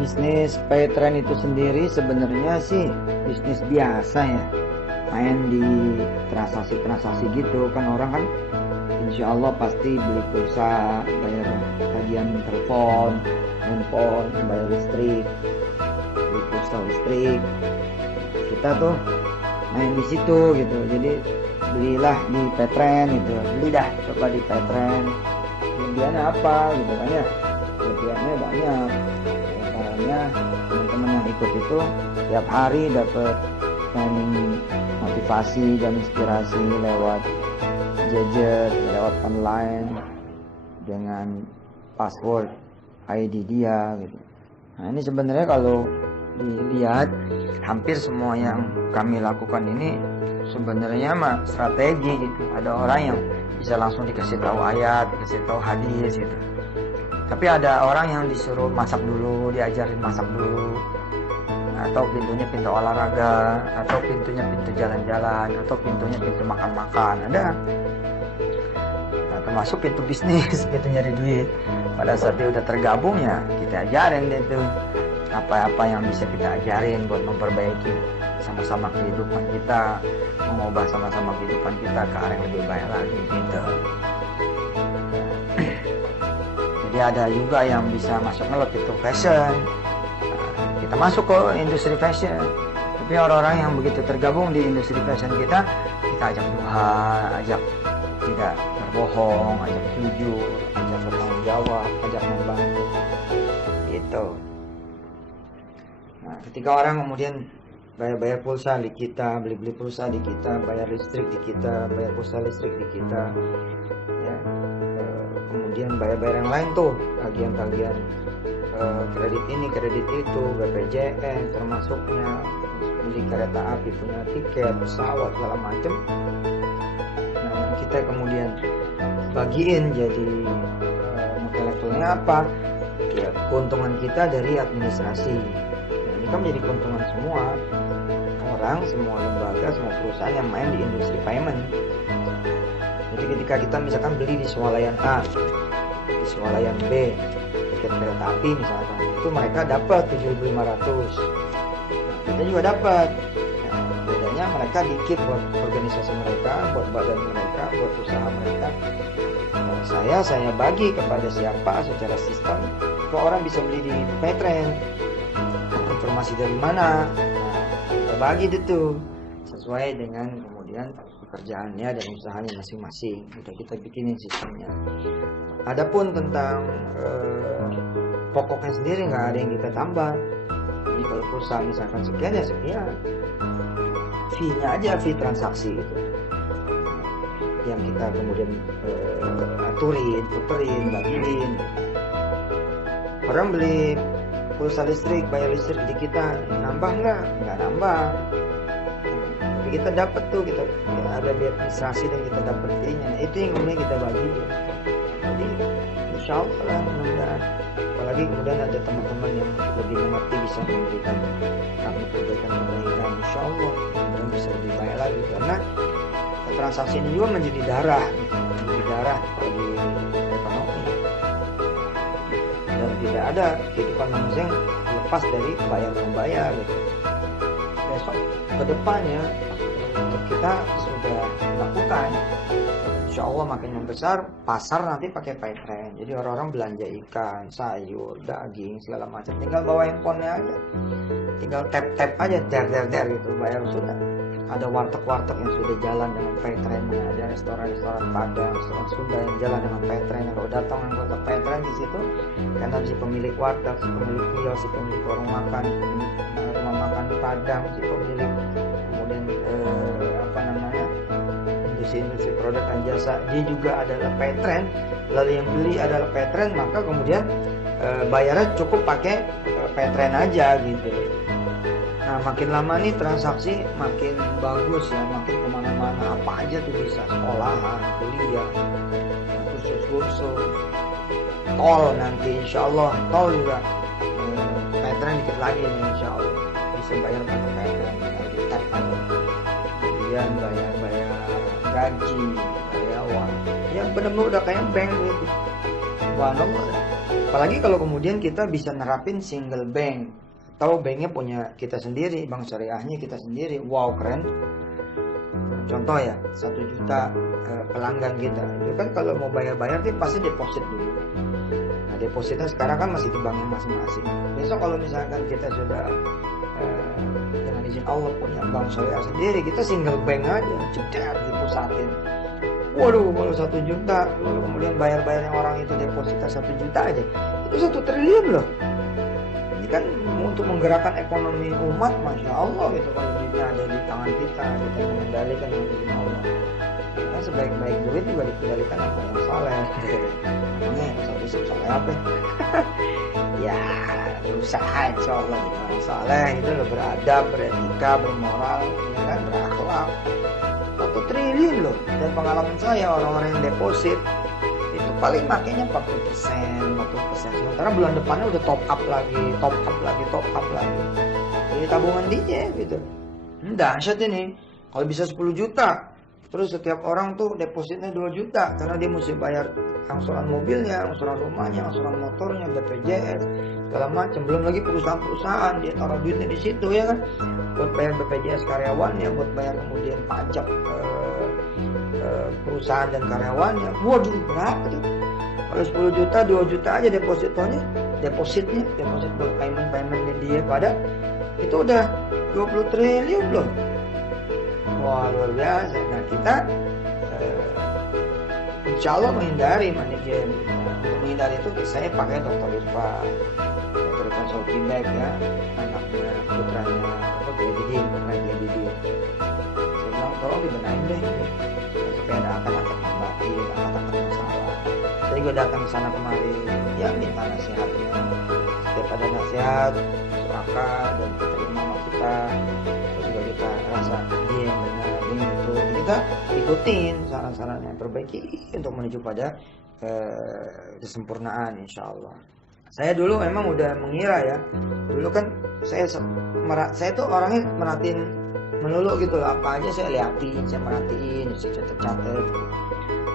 Bisnis PayTrend itu sendiri sebenarnya sih bisnis biasa ya, main di transaksi-transaksi gitu kan. Orang kan insya Allah pasti beli pulsa, bayar tagihan telepon, handphone, bayar listrik, beli pulsa listrik. Kita tuh main di situ gitu, jadi belilah di PayTrend gitu, beli dah coba di PayTrend. Kelebihannya apa gitu kan ya? Kelebihannya banyak. Caranya teman-teman yang ikut itu tiap hari dapat training motivasi dan inspirasi lewat gadget, lewat online dengan password ID dia gitu. Nah ini sebenarnya kalau dilihat hampir semua yang kami lakukan ini sebenarnya mah strategi gitu. Ada orang yang bisa langsung dikasih tahu ayat, dikasih tahu hadis gitu. Tapi ada orang yang disuruh masak dulu, diajarin masak dulu, atau pintunya pintu olahraga, atau pintunya pintu jalan-jalan, atau pintunya pintu makan-makan. Ada. Nah, termasuk pintu bisnis, pintu nyari duit. Pada saat dia udah tergabung ya kita ajarin dia tuh apa-apa yang bisa kita ajarin buat memperbaiki sama-sama kehidupan kita, mengubah sama-sama kehidupan kita ke arah yang lebih baik lagi gitu. Jadi ada juga yang bisa masuk ngelot itu fashion. Nah, kita masuk ke industri fashion. Tapi orang-orang yang begitu tergabung di industri fashion kita ajak duha, ajak tidak berbohong, ajak jujur, ajak bertanggung jawab, ajak membantu. Gitu. Nah, ketika orang kemudian bayar pulsa di kita, beli pulsa di kita, bayar listrik di kita, bayar pulsa listrik di kita, ya. Kemudian bayar yang lain tuh, tagihan kredit ini, kredit itu, BPJS termasuknya, beli kereta api, punya tiket, pesawat, segala macem. Nah, kita kemudian bagiin jadi levelnya apa? Ya, keuntungan kita dari administrasi. Nah, ini kan menjadi keuntungan semua orang, semua lembaga, semua perusahaan yang main di industri payment. Jadi ketika kita misalkan beli di swalayan A, di swalayan B, tiket kereta api misalkan, itu mereka dapat 7.500, kita juga dapat. Nah, bedanya mereka dikit buat organisasi mereka, buat badan mereka, buat usaha mereka. Nah, saya bagi kepada siapa secara sistem. Kok orang bisa beli di PayTrend, informasi dari mana? Nah, kita bagi itu sesuai dengan kemudian pekerjaannya dan usahanya masing-masing. Kita bikinin sistemnya. Adapun tentang pokoknya sendiri nggak ada yang kita tambah. Jadi kalau perusahaan misalkan sekian ya sekian, fee-nya aja, fee transaksi gitu, yang kita kemudian aturin, puterin, bagiin. Orang beli pulsa listrik, bayar listrik di kita, nambah nggak? Nggak nambah. Tapi kita dapat tuh, kita ada di administrasi dan kita dapat fee-nya. Nah, itu yang kemudian kita bagi. Jadi insya Allah lah, mudah-mudahan. Apalagi kemudian ada teman-teman yang lebih mengerti bisa memberikan kami kebaikan, insya Allah kemudian bisa lebih baik lagi, karena transaksi ini juga menjadi darah bagi ekonomi, dan tidak ada kehidupan manusia yang lepas dari bayar membayar gitu. Besok ke depannya kita sudah lakukan, insya Allah makin membesar, pasar nanti pakai PayTrend. Jadi orang-orang belanja ikan, sayur, daging, segala macam, tinggal bawa handphonenya aja, tinggal tap aja, der gitu, bayar sudah. Ada warteg-warteg yang sudah jalan dengan PayTrend, ada restoran-restoran Padang, restoran Sunda yang jalan dengan PayTrend. Kalau datang anggota PayTrend di situ, karena si pemilik warteg, si pemilik kios, si pemilik warung makan, rumah makan Padang, si pemilik kemudian industri produk dan jasa, dia juga adalah PayTrend, lalu yang beli adalah PayTrend, maka kemudian bayarnya cukup pakai PayTrend aja gitu. Nah, makin lama nih transaksi makin bagus ya, makin kemana-mana, apa aja tuh bisa, sekolahan, kuliah, kursus, tol nanti insya Allah, tol juga PayTrend dikit lagi nih insya Allah, bisa bayar pakai PayTrend, tap aja. Kemudian bayar gaji karyawan, yang benar-benar udah kayak bank gitu. Subhanallah. Apalagi kalau kemudian kita bisa nerapin single bank, atau banknya punya kita sendiri, bank syariahnya kita sendiri. Wow, keren. Contoh ya, 1 juta pelanggan kita, itu kan kalau mau bayar-bayar dia pasti deposit dulu. Nah, depositnya sekarang kan masih di banknya masing-masing. Besok kalau misalkan kita sudah dengan izin Allah punya bank syariah sendiri, kita single bank aja, jedar dipusatin. Waduh, kalau 1 juta, lalu kemudian bayar-bayar yang orang itu depositnya 1 juta aja, itu 1 triliun loh. Ini kan untuk menggerakkan ekonomi umat, masya Allah gitu. Kalau duitnya ada di tangan kita mengendalikan yang izin Allah. Nah, sebaik-baik duit juga dikendalikan sama yang saleh. Namanya saleh apa? Ya, berusaha insya Allah jadi orang saleh itu loh, beradab, beretika, bermoral, ya kan, berakhlak. 1 triliun loh. Dan pengalaman saya, orang-orang yang deposit itu paling makanya 40%. Sementara bulan depannya udah top up lagi. Jadi tabungan dia gitu. Dahsyat ini. Kalau bisa 10 juta, terus setiap orang tuh depositnya 2 juta karena dia mesti bayar angsuran mobilnya, angsuran rumahnya, angsuran motornya, BPJS, segala macam. Belum lagi perusahaan-perusahaan dia taruh duitnya di situ ya kan, buat bayar BPJS karyawannya, buat bayar kemudian pajak perusahaan dan karyawannya. Waduh, berapa tuh? Kalau 10 juta, 2 juta aja depositnya, deposit buat paymentnya dia pada itu udah 20 triliun loh. Wah, luar biasa. Nah, kita insya Allah menghindari manajer. Untuk menghindari itu saya pakai Dr. Irfan Sokiback ya, anaknya putranya Didin. Saya bilang tolong dibenahin deh ini, supaya ada akad-akad batin, akad-akad masalah. Saya juga datang ke sana kemarin, ya minta nasihatnya. Setiap ada nasihat, akad dan diterima sama kita, terus juga kita rasa dia yang benar, dia yang betul, kita ikutin saran-sarannya, perbaiki untuk menuju pada kesempurnaan insya Allah. Saya dulu memang udah mengira ya, dulu kan saya tuh orangnya merhatiin melulu gitu loh, apa aja saya liatin, saya merhatiin, saya catat-catat.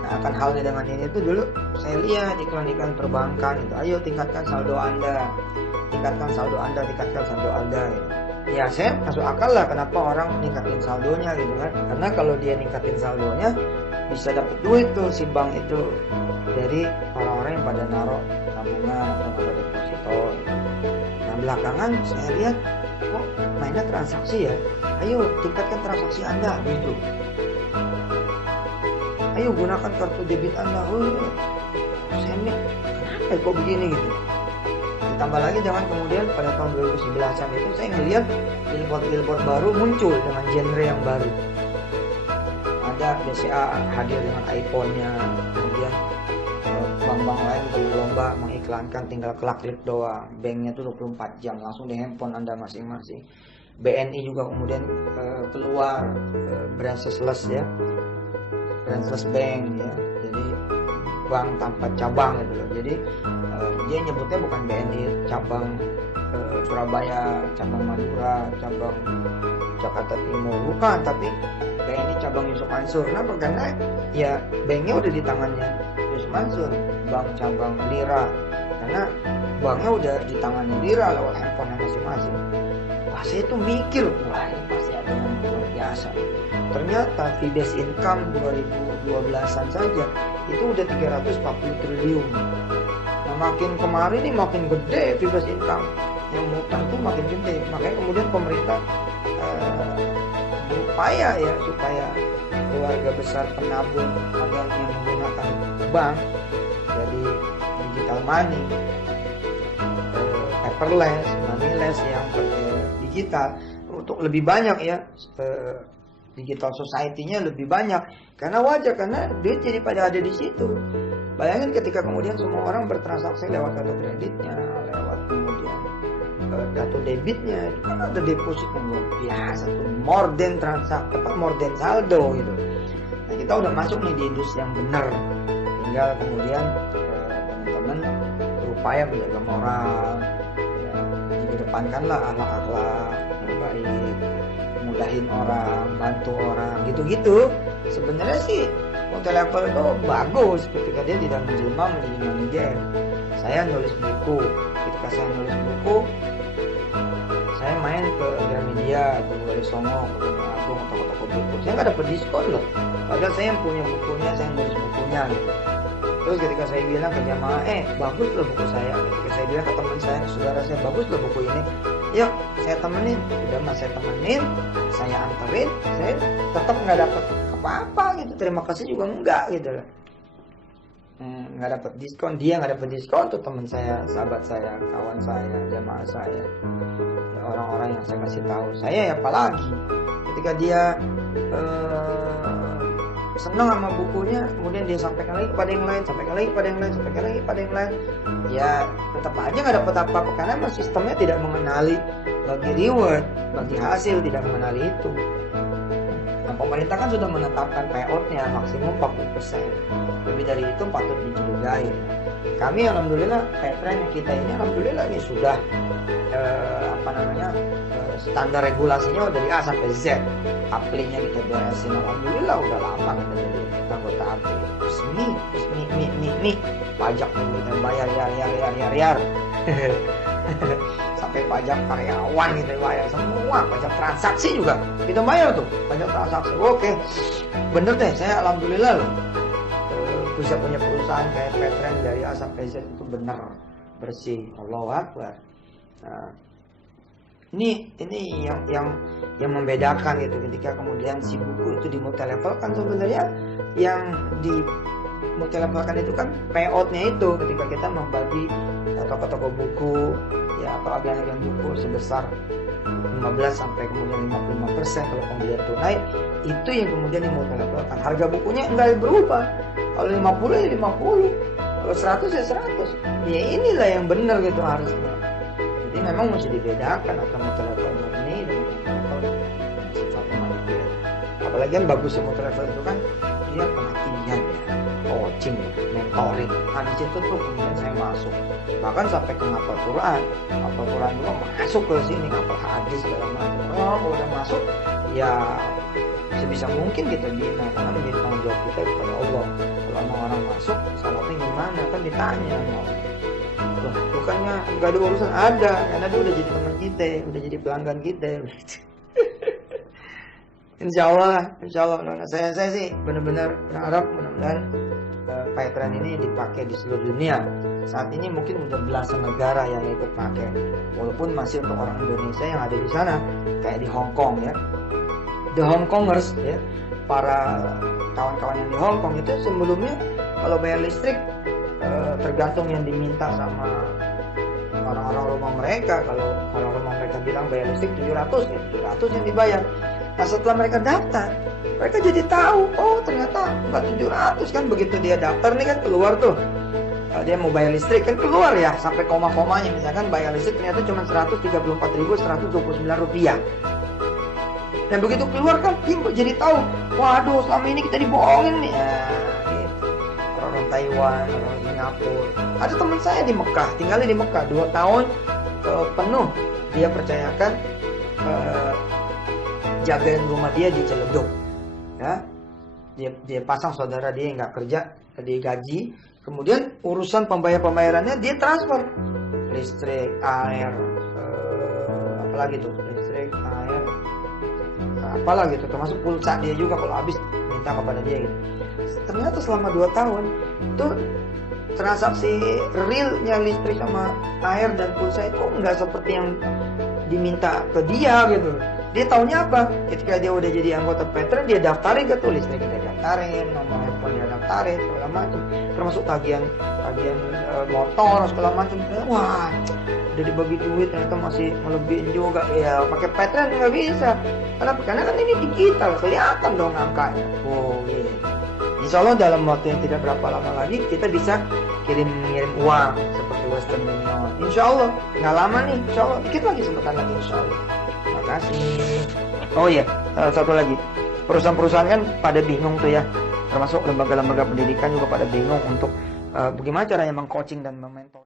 Nah, akan halnya dengan ini tuh dulu saya lihat iklan-iklan perbankan itu, ayo tingkatkan saldo Anda, tingkatkan saldo Anda gitu. Ya saya masuk akal lah kenapa orang ningkatin saldonya gitu kan, karena kalau dia ningkatin saldonya bisa dapat duit tuh si bank itu dari orang-orang yang pada naruh tabungan atau naruh deposito gitu. Nah, belakangan saya lihat kok mainnya transaksi ya, ayo tingkatkan transaksi Anda gitu, ayo gunakan kartu debit Anda. Saya lihat kenapa kok begini gitu. Ditambah lagi dengan kemudian pada tahun 2011an itu saya ngelihat billboard baru muncul dengan genre yang baru. Ada BCA hadir dengan iPhone-nya, kemudian bank-bank lain berlomba mengiklankan tinggal klik doang, banknya tuh 24 jam langsung di handphone Anda masing-masing. BNI juga kemudian keluar branchless ya, branchless bank ya, jadi bank tanpa cabang gitu loh. Jadi dia nyebutnya bukan BNI cabang Surabaya, cabang Madura, cabang Jakarta Timur, bukan, tapi BNI cabang Yusuf Mansur. Kenapa? Karena ya banknya udah di tangannya Yusuf Mansur, bank cabang Lira, karena banknya udah di tangannya Lira lewat handphone masing-masing. Wah, saya tuh mikir, wah ini pasti ada yang luar biasa. Ternyata fee based income 2012an saja itu udah 340 triliun. Nah, makin kemarin nih makin gede fee based income, yang mutar tuh makin gede. Makanya kemudian pemerintah berupaya ya supaya keluarga besar penabung ada yang menggunakan bank, jadi digital money, paperless, moneyless yang pakai digital, untuk lebih banyak ya, digital society-nya lebih banyak. Karena wajar, karena duit jadi pada ada di situ. Bayangin ketika kemudian semua orang bertransaksi lewat kartu kreditnya, lewat kemudian kartu debitnya, itu kan ada deposit yang luar biasa tuh, more than saldo gitu. Nah, kita udah masuk nih di industri yang benar. Tinggal kemudian teman-teman berupaya menjaga moral, ya, dikedepankanlah akhlak-akhlak yang baik, mudahin orang, bantu orang, gitu-gitu. Sebenarnya sih multi-level itu bagus ketika dia tidak menjelma menjadi manajer. Saya nulis buku, ketika saya nulis buku, saya main ke Gramedia, ke Wali Songo, ke Gunung Agung, atau toko buku. Saya nggak dapat diskon loh. Padahal saya yang punya bukunya, saya nulis bukunya gitu. Terus ketika saya bilang ke jamaah, bagus loh buku saya. Ketika saya bilang ke teman saya, ke saudara saya, bagus loh buku ini. Yuk, saya temenin. Udah mas saya temenin, saya anterin, saya tetap nggak dapat apa-apa gitu. Terima kasih juga enggak gitu loh. Nggak dapat diskon, dia nggak dapat diskon tuh teman saya, sahabat saya, kawan saya, jamaah saya, ya, orang-orang yang saya kasih tahu. Saya ya apalagi ketika dia senang sama bukunya, kemudian dia sampaikan lagi kepada yang lain, sampaikan lagi kepada yang lain, sampaikan lagi kepada yang lain, ya tetap aja nggak dapat apa-apa karena memang sistemnya tidak mengenali bagi reward, bagi hasil, tidak mengenali itu. Nah, pemerintah kan sudah menetapkan payoutnya maksimum 40%. Lebih dari itu patut dicurigai. Kami alhamdulillah Petren kita ini alhamdulillah ini sudah standar regulasinya dari A sampai Z. Apliknya kita beresin alhamdulillah udah lama kita jadi anggota aplik. Resmi, pajak kita bayar yar. Sampai pajak karyawan kita bayar semua, pajak transaksi juga kita bayar tuh, pajak transaksi. Oke, bener deh, saya alhamdulillah loh bisa punya perusahaan kayak Petren dari A sampai Z itu benar bersih. Allahu Akbar. Nah, ini yang membedakan gitu ketika kemudian si buku itu di multi-level kan sebenarnya yang di multi-levelkan itu kan payoutnya itu ketika kita membagi toko-toko buku ya atau agen-agen buku sebesar 15 sampai kemudian 55% kalau pembelian tunai, itu yang kemudian dimulti-levelkan. Harga bukunya enggak berubah. Kalau 50 ya 50, kalau 100 ya 100. Ya inilah yang benar gitu harusnya. Jadi memang mesti dibedakan antara multi-level murni dan multi-level sifatnya mandiri. Apalagi yang bagusnya multi-level itu kan dia pelatihan ya, coaching ya, mentoring. Habis itu tuh kemudian saya masuk. Bahkan sampai ke ngapal Quran juga masuk ke sini, ngapal hadis segala macam. Kalau udah masuk ya sebisa mungkin kita bina karena menjadi tanggung jawab kita kepada Allah. Kalau orang masuk salatnya gimana kan ditanya sama Allah. Bukannya nggak ada urusan, ada karena dia udah jadi teman kita, udah jadi pelanggan kita. Insya Allah. Nah, saya sih benar-benar berharap mudah-mudahan Petren ini dipakai di seluruh dunia. Saat ini mungkin udah belasan negara yang ikut pakai, walaupun masih untuk orang Indonesia yang ada di sana, kayak di Hong Kong ya. The Hong Kongers ya, para kawan-kawan yang di Hong Kong itu sebelumnya kalau bayar listrik tergantung yang diminta sama orang-orang rumah mereka. Kalau rumah mereka bilang bayar listrik 700 ya 700 yang dibayar. Nah setelah mereka daftar, mereka jadi tahu, oh ternyata bukan 700 kan. Begitu dia daftar nih kan keluar tuh, dia mau bayar listrik kan keluar ya sampai koma-komanya, misalkan bayar listrik ternyata cuma 134.129 rupiah. Dan begitu keluar kan dia jadi tahu, waduh selama ini kita dibohongin nih ya, gitu. Orang Taiwan, orang Singapura. Ada teman saya di Mekah, tinggalnya di Mekah 2 tahun penuh dia percayakan jagain rumah dia di Ciledug ya. Dia pasang saudara dia yang nggak kerja, dia gaji. Kemudian urusan pembayarannya dia transfer listrik, air, apalagi tuh listrik, air, apalagi tuh termasuk pulsa dia juga kalau habis minta kepada dia gitu. Ternyata selama 2 tahun tuh transaksi realnya listrik sama air dan pulsa itu nggak seperti yang diminta ke dia gitu. Dia taunya apa? Ketika dia udah jadi anggota Petren, dia daftarin ke tuh listrik, dia daftarin, nomor handphone dia daftarin, segala macam, termasuk tagihan motor segala macam. Wah, udah dibagi duit ternyata masih melebihin juga ya. Pakai Petren nggak bisa. Kenapa? Karena kan ini digital, kelihatan dong angkanya. Oh gitu. Insya Allah dalam waktu yang tidak berapa lama lagi kita bisa kirim uang seperti Western Union. Insya Allah nggak lama nih. Insya Allah dikit lagi, sebentar lagi Insya Allah. Kasih. Oh iya, satu lagi. Perusahaan-perusahaan kan pada bingung tuh ya. Termasuk lembaga-lembaga pendidikan juga pada bingung untuk bagaimana caranya meng-coaching dan mementor.